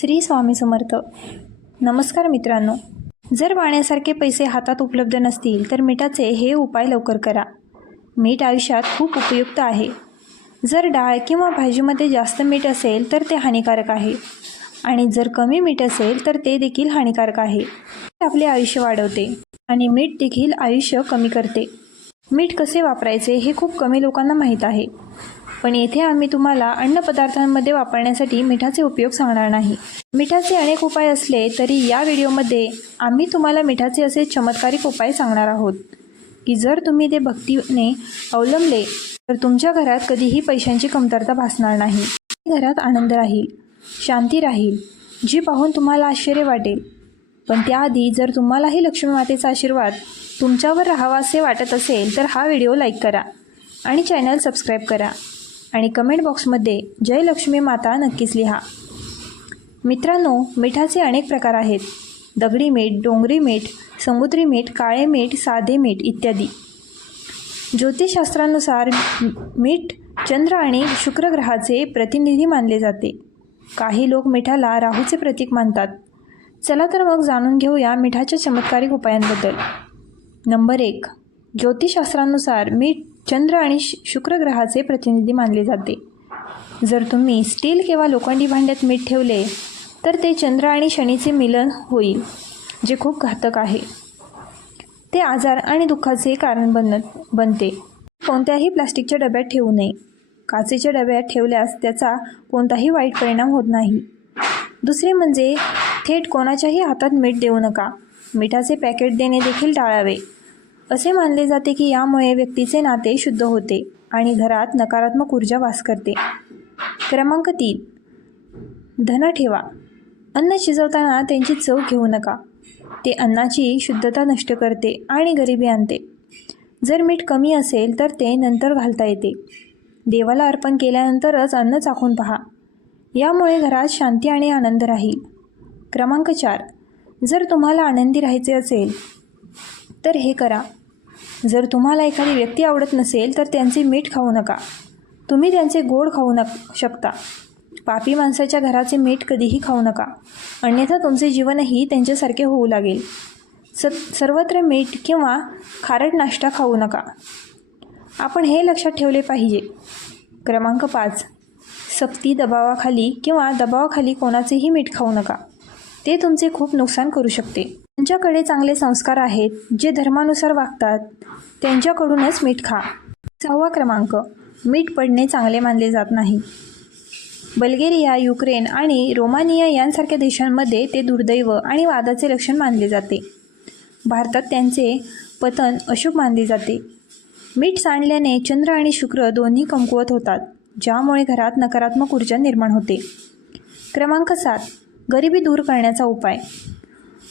श्री स्वामी समर्थ. नमस्कार मित्रांनो. जर पाण्यासारखे पैसे हातात उपलब्ध नसतील तर मिठाचे हे उपाय लवकर करा. मीठ आयुष्यात खूप उपयुक्त आहे. जर डाळ किंवा भाजीमध्ये जास्त मीठ असेल तर ते हानिकारक आहे. आणि जर कमी मीठ असेल तर ते देखील हानिकारक आहे. आपले आयुष्य वाढवते आणि मीठ देखील आयुष्य कमी करते. मीठ कसे वापरायचे हे खूप कमी लोकांना माहीत आहे. पण येथे आम्ही तुम्हाला अन्नपदार्थांमध्ये वापरण्यासाठी मिठाचे उपयोग सांगणार नाही. मिठाचे अनेक उपाय असले तरी या व्हिडिओमध्ये आम्ही तुम्हाला मिठाचे असे चमत्कारिक उपाय सांगणार आहोत. की जर तुम्ही ते भक्तीने अवलंबले तर तुमच्या घरात कधीही पैशांची कमतरता भासणार नाही. घरात आनंद राहील शांती राहील जी पाहून तुम्हाला आश्चर्य वाटेल. पण त्याआधी जर तुम्हालाही लक्ष्मी मातेचा आशीर्वाद तुमच्यावर राहावा असे वाटत असेल तर हा व्हिडिओ लाईक करा आणि चॅनल सबस्क्राईब करा. आणि कमेंट बॉक्समध्ये जय लक्ष्मी माता नक्कीच लिहा. मित्रांनो मिठाचे अनेक प्रकार आहेत. दगडी मीठ डोंगरी मीठ समुद्री मीठ काळे मीठ साधे मीठ इत्यादी. ज्योतिषशास्त्रानुसार मीठ चंद्र आणि शुक्र ग्रहाचे प्रतिनिधी मानले जाते. काही लोक मिठाला राहूचे प्रतीक मानतात. चला तर मग जाणून घेऊया मिठाच्या चमत्कारिक उपायांबद्दल. नंबर एक ज्योतिषशास्त्रानुसार मीठ चंद्र आणि श- शुक्र ग्रहाचे प्रतिनिधी मानले जाते. जर तुम्ही स्टील किंवा लोखंडी भांड्यात मीठ ठेवले तर ते चंद्र आणि शनीचे मिलन होईल जे खूप घातक आहे. ते आजार आणि दुःखाचे कारण बनत बनते. कोणत्याही प्लास्टिकच्या डब्यात ठेवू नये. काचेच्या डब्यात ठेवल्यास त्याचा कोणताही वाईट परिणाम होत नाही. दुसरे म्हणजे थेट कोणाच्याही हातात मीठ देऊ नका. मिठाचे पॅकेट देणे देखील टाळावे. असे मानले जाते की यामुळे व्यक्तीचे नाते शुद्ध होते आणि घरात नकारात्मक ऊर्जा वास करते. क्रमांक तीन. धन ठेवा. अन्न शिजवताना त्यांची चव घेऊ नका. ते अन्नाची शुद्धता नष्ट करते आणि गरिबी आणते. जर मीठ कमी असेल तर ते नंतर घालता येते. देवाला अर्पण केल्यानंतरच अन्न चाखून पहा. यामुळे घरात शांती आणि आनंद राहील. क्रमांक चार. जर तुम्हाला आनंदी राहायचे असेल तर हे करा. जर तुम्हाला एखादी व्यक्ती आवडत नसेल तर त्यांचे मीठ खाऊ नका. तुम्ही त्यांचे गोड खाऊ नक शकता. पापी माणसाच्या घराचे मीठ कधीही खाऊ नका. अन्यथा तुमचे जीवनही त्यांच्यासारखे होऊ लागेल. स सर्वत्र मीठ किंवा खारट नाश्ता खाऊ नका. आपण हे लक्षात ठेवले पाहिजे. क्रमांक पाच. सक्ती दबावाखाली किंवा दबावाखाली कोणाचेही मीठ खाऊ नका. ते तुमचे खूप नुकसान करू शकते. ज्यांच्याकडे चांगले संस्कार आहेत जे धर्मानुसार वागतात त्यांच्याकडूनच मीठ खा. सहावा क्रमांक मीठ पडणे चांगले मानले जात नाही. बल्गेरिया युक्रेन आणि रोमानिया यांसारख्या देशांमध्ये ते दुर्दैव आणि वादाचे लक्षण मानले जाते. भारतात त्यांचे पतन अशुभ मानले जाते. मीठ सांडल्याने चंद्र आणि शुक्र दोन्ही कमकुवत होतात ज्यामुळे घरात नकारात्मक ऊर्जा निर्माण होते. क्रमांक सात गरिबी दूर करण्याचा उपाय.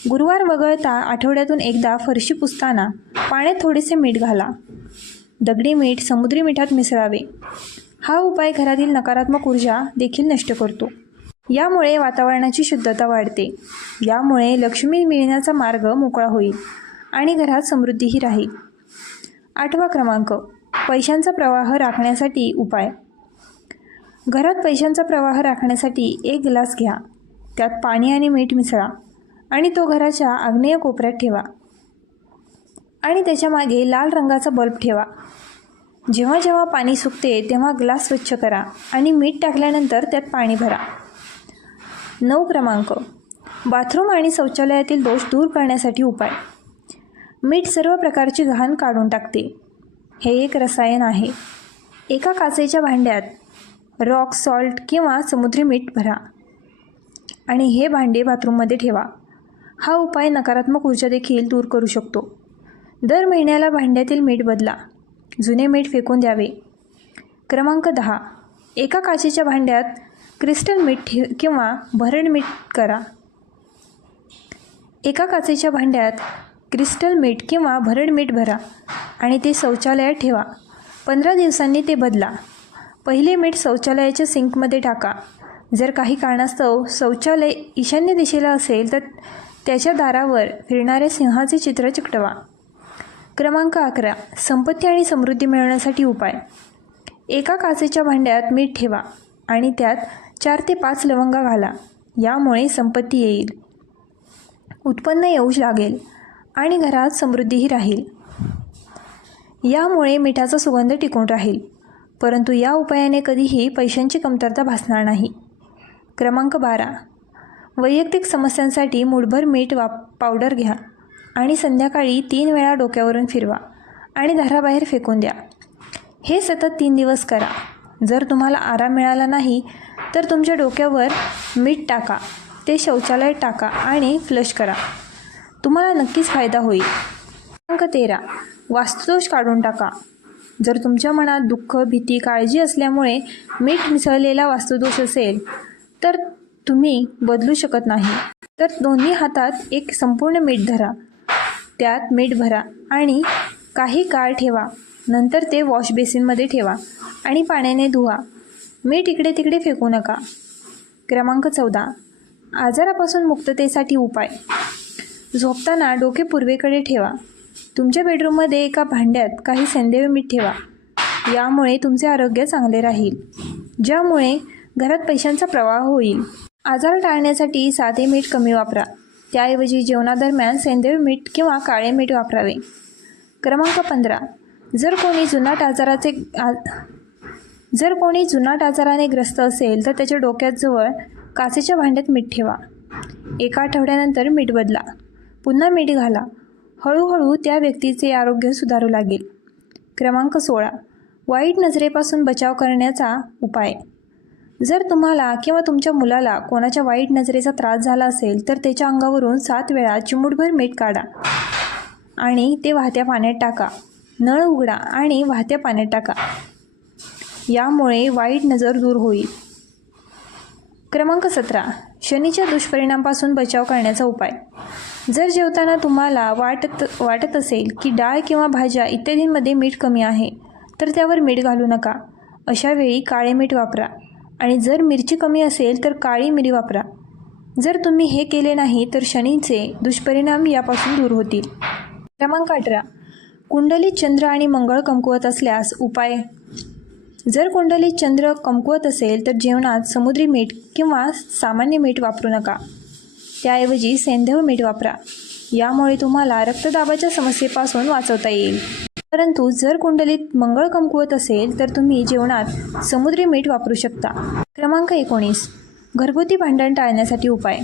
गुरुवार वगळता आठवड्यातून एकदा फरशी पुसताना पाण्यात थोडेसे मीठ घाला. दगडी मीठ समुद्री मिठात मिसळावे. हा उपाय घरातील नकारात्मक ऊर्जा देखील नष्ट करतो. यामुळे वातावरणाची शुद्धता वाढते. यामुळे लक्ष्मी मिळण्याचा मार्ग मोकळा होईल आणि घरात समृद्धीही राहील. आठवा क्रमांक पैशांचा प्रवाह राखण्यासाठी उपाय. घरात पैशांचा प्रवाह राखण्यासाठी एक ग्लास घ्या. त्यात पाणी आणि मीठ मिसळा. आणि तो घराच्या आग्नेय कोपऱ्यात ठेवा. आणि त्याच्यामागे लाल रंगाचा बल्ब ठेवा. जेव्हा जेव्हा पाणी सुकते तेव्हा ग्लास स्वच्छ करा आणि मीठ टाकल्यानंतर त्यात पाणी भरा. नऊ क्रमांक. बाथरूम आणि शौचालयातील दोष दूर करण्यासाठी उपाय. मीठ सर्व प्रकारची घाण काढून टाकते. हे एक रसायन आहे. एका काचेच्या भांड्यात रॉक सॉल्ट किंवा समुद्री मीठ भरा आणि हे भांडे बाथरूममध्ये ठेवा. हा उपाय नकारात्मक ऊर्जा देखील दूर करू शकतो. दर महिन्याला भांड्यातील मीठ बदला. जुने मीठ फेकून द्यावे. क्रमांक दहा. एका काचेच्या भांड्यात क्रिस्टल मीठ ठे किंवा भरण मीठ करा. एका काचेच्या भांड्यात क्रिस्टल मीठ किंवा भरड मीठ भरा आणि ते शौचालयात ठेवा. पंधरा दिवसांनी ते बदला. पहिले मीठ शौचालयाच्या सिंकमध्ये टाका. जर काही कारणास्तव शौचालय ईशान्य दिशेला असेल तर त्याच्या दारावर फिरणाऱ्या सिंहाचे चित्र चिकटवा. क्रमांक अकरा. संपत्ती आणि समृद्धी मिळवण्यासाठी उपाय. एका काचेच्या भांड्यात मीठ ठेवा आणि त्यात चार ते पाच लवंगा घाला. यामुळे संपत्ती येईल. उत्पन्न येऊ लागेल आणि घरात समृद्धीही राहील. यामुळे मिठाचा सुगंध टिकून राहील. परंतु या उपायाने कधीही पैशांची कमतरता भासणार नाही. क्रमांक बारा. वैयक्तिक समस्यांसाठी मुठभर मीठ वाप पावडर घ्या. आणि संध्याकाळी तीन वेळा डोक्यावरून फिरवा. आणि दाराबाहेर फेकून द्या. हे सतत तीन दिवस करा. जर तुम्हाला आराम मिळाला नाही तर तुमच्या डोक्यावर मीठ टाका. ते शौचालयात टाका आणि फ्लश करा. तुम्हाला नक्कीच फायदा होईल. क्रमांक तेरा. वास्तुदोष काढून टाका. जर तुमच्या मनात दुःख भीती काळजी असल्यामुळे मीठ मिसळलेला वास्तुदोष असेल तर तुम्ही बदलू शकत नाही. तर दोन्ही हातात एक संपूर्ण मीठ धरा. त्यात मीठ भरा आणि काही काळ ठेवा. नंतर ते वॉश बेसिनमध्ये ठेवा आणि पाण्याने धुवा. मीठ इकडे तिकडे फेकू नका. क्रमांक चौदा. आजारापासून मुक्ततेसाठी उपाय. झोपताना डोके पूर्वेकडे ठेवा. तुमच्या बेडरूममध्ये एका भांड्यात काही सेंदेव मीठ ठेवा. यामुळे तुमचे आरोग्य चांगले राहील. ज्यामुळे घरात पैशांचा प्रवाह होईल. आजार टाळण्यासाठी साधे मीठ कमी वापरा. त्याऐवजी जेवणादरम्यान सेंदेव मीठ किंवा काळे मीठ वापरावे. क्रमांक पंधरा. जर कोणी जुनाट आजाराचे आ जर कोणी जुनाट आजाराने ग्रस्त असेल तर त्याच्या डोक्यात जवळ काचेच्या भांड्यात मीठ ठेवा. एका आठवड्यानंतर मीठ बदला. पुन्हा मीठ घाला. हळूहळू त्या व्यक्तीचे आरोग्य सुधारू लागेल. क्रमांक सोळा. वाईट नजरेपासून बचाव करण्याचा उपाय. जर तुम्हाला किंवा तुमच्या मुलाला कोणाच्या वाईट नजरेचा त्रास झाला असेल तर त्याच्या अंगावरून सात वेळा चिमूटभर मीठ काढा आणि ते वाहत्या पाण्यात टाका. नळ उघडा आणि वाहत्या पाण्यात टाका. यामुळे वाईट नजर दूर होईल. क्रमांक सतरा. शनीच्या दुष्परिणामापासून बचाव करण्याचा उपाय. जर जेवताना तुम्हाला वाटत वाटत असेल की डाळ किंवा भाज्या इत्यादींमध्ये मीठ कमी आहे तर त्यावर मीठ घालू नका. अशा वेळी काळे मीठ वापरा. आणि जर मिरची कमी असेल तर काळी मिरी वापरा. जर तुम्ही हे केले नाही तर शनीचे दुष्परिणाम यापासून दूर होतील. क्रमांक अठरा. कुंडलीत चंद्र आणि मंगळ कमकुवत असल्यास उपाय. जर कुंडलीत चंद्र कमकुवत असेल तर जेवणात समुद्री मीठ किंवा सामान्य मीठ वापरू नका. त्याऐवजी सेंधव मीठ वापरा. यामुळे तुम्हाला रक्तदाबाच्या समस्येपासून वाचवता येईल. परंतु जर कुंडलीत मंगळ कमकुवत असेल तर तुम्ही जेवणात समुद्री मीठ वापरू शकता. क्रमांक एकोणीस. घरगुती भांडण टाळण्यासाठी उपाय.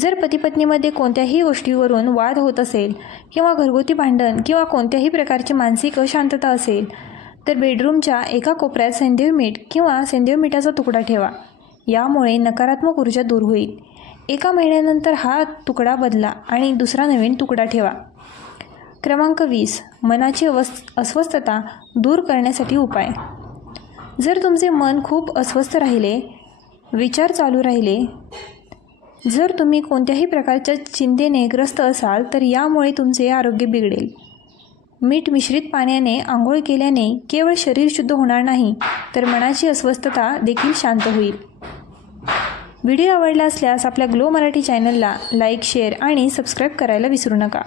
जर पतीपत्नीमध्ये कोणत्याही गोष्टीवरून वाद होत असेल किंवा घरगुती भांडण किंवा कोणत्याही प्रकारची मानसिक अशांतता असेल तर बेडरूमच्या एका कोपऱ्यात सेंदेव मीठ किंवा सेंदेव मिठाचा तुकडा ठेवा. यामुळे नकारात्मक ऊर्जा दूर होईल. एका महिन्यानंतर हा तुकडा बदला आणि दुसरा नवीन तुकडा ठेवा. क्रमांक वीस मनाची अवस् अस्वस्थता दूर करण्यासाठी उपाय. जर तुमचे मन खूप अस्वस्थ राहिले विचार चालू राहिले जर तुम्ही कोणत्याही प्रकारच्या चिंतेने ग्रस्त असाल तर यामुळे तुमचे आरोग्य बिघडेल. मीठ मिश्रित पाण्याने आंघोळ केल्याने केवळ शरीर शुद्ध होणार नाही तर मनाची अस्वस्थता देखील शांत होईल. व्हिडिओ आवडला असल्यास आपल्या ग्लो मराठी चॅनलला लाईक शेअर आणि सबस्क्राईब करायला विसरू नका.